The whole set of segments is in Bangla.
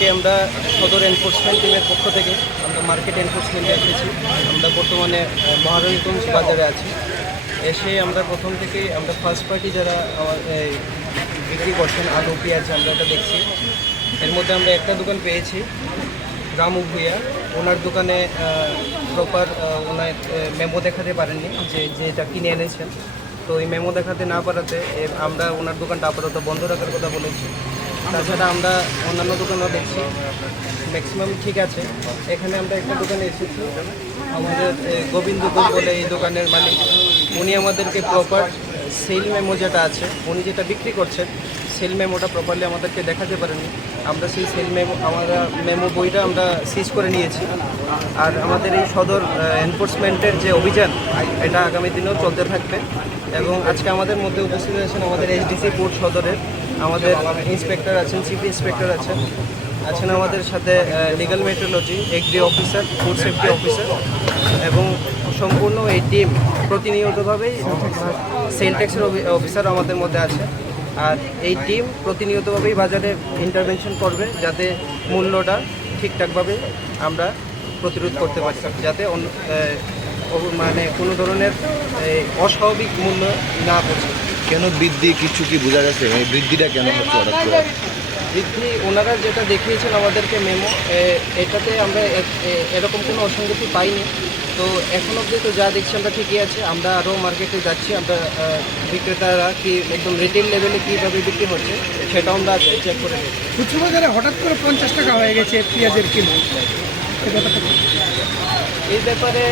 আজকে আমরা সদর এনফোর্সমেন্ট টিমের পক্ষ থেকে আমরা মার্কেট এনফোর্সমেন্টে এসেছি আমরা বর্তমানে মহারণীগঞ্জ বাজারে আছি এসে আমরা প্রথম থেকেই আমরা ফার্স্ট পার্টি যারা আমার বিক্রি করছেন আলু পেঁয়াজ আমরা ওটা দেখছি এর মধ্যে আমরা একটা দোকান পেয়েছি রামু ভুইয়া ওনার দোকানে প্রপার ওনার মেমো দেখাতে পারেননি যে যেটা কিনে এনেছেন তো এই মেমো দেখাতে না পারাতে আমরা ওনার দোকানটা আপাতত বন্ধ রাখার কথা বলেছি তাছাড়া আমরা অন্যান্য দোকানও দেখছি ম্যাক্সিমাম ঠিক আছে এখানে আমরা একটা দোকানে এসেছি আমাদের গোবিন্দ বলে এই দোকানের মালিক উনি আমাদেরকে প্রপার সেল মেমো যেটা আছে উনি যেটা বিক্রি করছেন সেল মেমোটা প্রপারলি আমাদেরকে দেখাতে পারেনি আমরা সেই সেল মেমো আমরা মেমো বইটা আমরা সিজ করে নিয়েছি আর আমাদের এই সদর এনফোর্সমেন্টের যে অভিযান এটা আগামী দিনেও চলতে থাকবে এবং আজকে আমাদের মধ্যে উপস্থিত আছেন আমাদের এইচডিসি কোর্ট সদরের আমাদের ইন্সপেক্টর আছেন চিফ ইন্সপেক্টর আছেন আছেন আমাদের সাথে legal metrology agri officer food safety officer এবং সম্পূর্ণ এই টিম প্রতিনিয়তভাবেই সেলটেক্সের অফিসার আমাদের মধ্যে আছে আর এই টিম প্রতিনিয়তভাবেই বাজারে ইন্টারভেনশন করবে যাতে মূল্যটা ঠিকঠাকভাবে আমরা প্রতিরোধ করতে পারি যাতে মানে কোনো ধরনের অস্বাভাবিক মূল্য না পড়ছে কেন বৃদ্ধি কিছু কি বোঝা গেছে এই বৃদ্ধিটা কেন হচ্ছে বৃদ্ধি ওনারা যেটা দেখিয়েছেন আমাদেরকে মেমো এটাতে আমরা এরকম কোনো অসঙ্গতি পাইনি তো এখন অবধি তো যা দেখছি আমরা ঠিকই আছে আমরা আরও মার্কেটে যাচ্ছি আমরা বিক্রেতারা কি একদম রিটেল লেভেলে কীভাবে বিক্রি হচ্ছে সেটাও আমরা চেক করে নিচ্ছি খুচরো বাজারে হঠাৎ করে পঞ্চাশ টাকা হয়ে গেছে পেঁয়াজের কিলো এই ব্যাপারে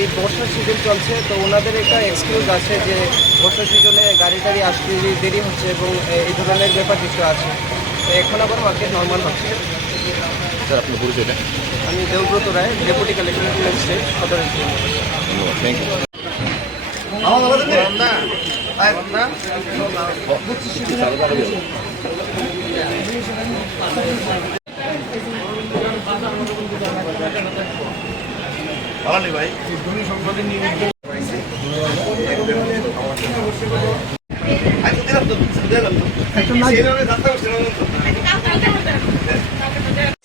এই বর্ষার সিজন চলছে তো ওনাদের একটা এক্সকিউজ আছে যে বর্ষার সিজনে গাড়ি টাড়ি আসতে দেরি হচ্ছে এবং এই ধরনের ব্যাপার কিছু আছে এখন আবার মার্কেট নর্মাল হচ্ছে স্যার আপনার পরিচয়টা আমি Debabrata Roy deputy collector state সদর ধন্যবাদ থ্যাংক ইউ ভাই সম্পাদক নিয়ে আমি দিলাম তো দিলাম